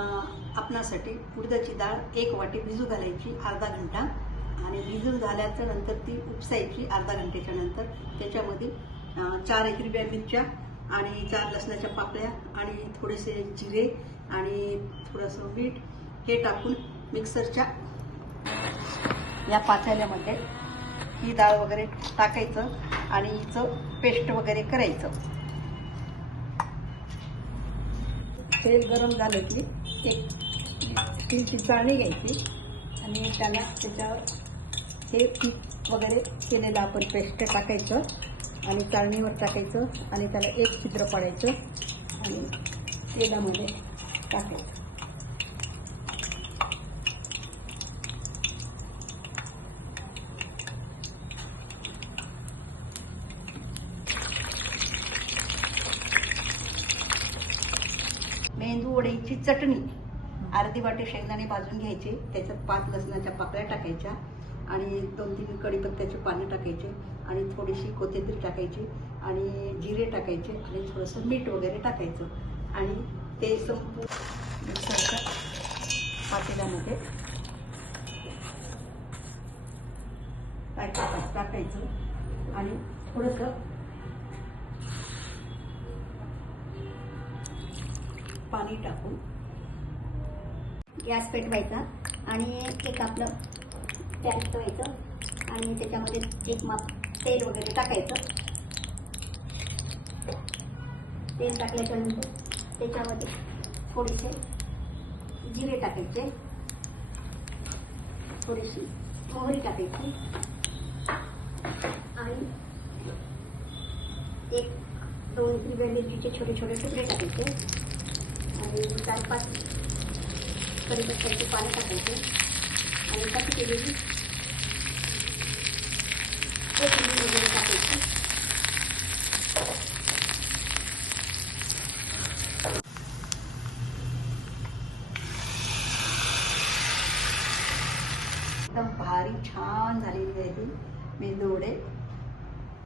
आपणासाठी उडदाची डाळ 1 वाटी भिजू घालायची अर्धा घंटा आणि भिजून झाल्याच्या नंतर ती उपसायची अर्धा घंट्याच्या नंतर. त्याच्यामध्ये 4 हिरव्या मिरच्या आणि 4 लसणाच्या पाकळ्या आणि थोडेसे जिरे आणि थोडंसं मीठ हे टाकून मिक्सरच्या या पातेल्यामध्ये ही डाळ वगैरे टाकायचं आणि हिचं पेस्ट वगैरे करायचं. तेल गरम झालं की एक स्टीलची चाळणी घ्यायची आणि त्याला त्याच्यावर हे पीठ वगैरे केलेलं आपण पेस्ट टाकायचं आणि चाळणीवर टाकायचं आणि त्याला एक छिद्र पाडायचं आणि तेलामध्ये टाकायचं. मेंदू वड्याची चटणी अर्धी वाटी शेंगदाणे भाजून घ्यायचे, त्याच्यात 5 लसणाच्या पाकळ्या टाकायच्या आणि 2-3 कढीपत्त्याचे पाने टाकायचे आणि थोडीशी कोथिंबीर टाकायची आणि जिरे टाकायचे आणि थोडंसं मीठ वगैरे टाकायचं आणि ते संपूर्ण मिक्सरच्या पातेल्यामध्ये टाकायचं आणि थोडंसं पाणी टाकून गॅस पेटवायचा आणि एक आपलं पॅन ठेवायचं आणि त्याच्यामध्ये एक माप तेल वगैरे टाकायचं. तेल टाकल्याच्यानंतर त्याच्यामध्ये थोडेसे जिरे टाकायचे, थोडीशी मोहरी टाकायची आणि 1-2 हिरव्या मिरचीचे छोटे छोटे तुकडे टाकायचे आणि 4-5 कढीपत्त्याची पानं टाकायचे आणि कट केलेली कोथिंबीर वगैरे टाकायची. एकदम भारी छान झालेली आहे ती मेंदू वडे.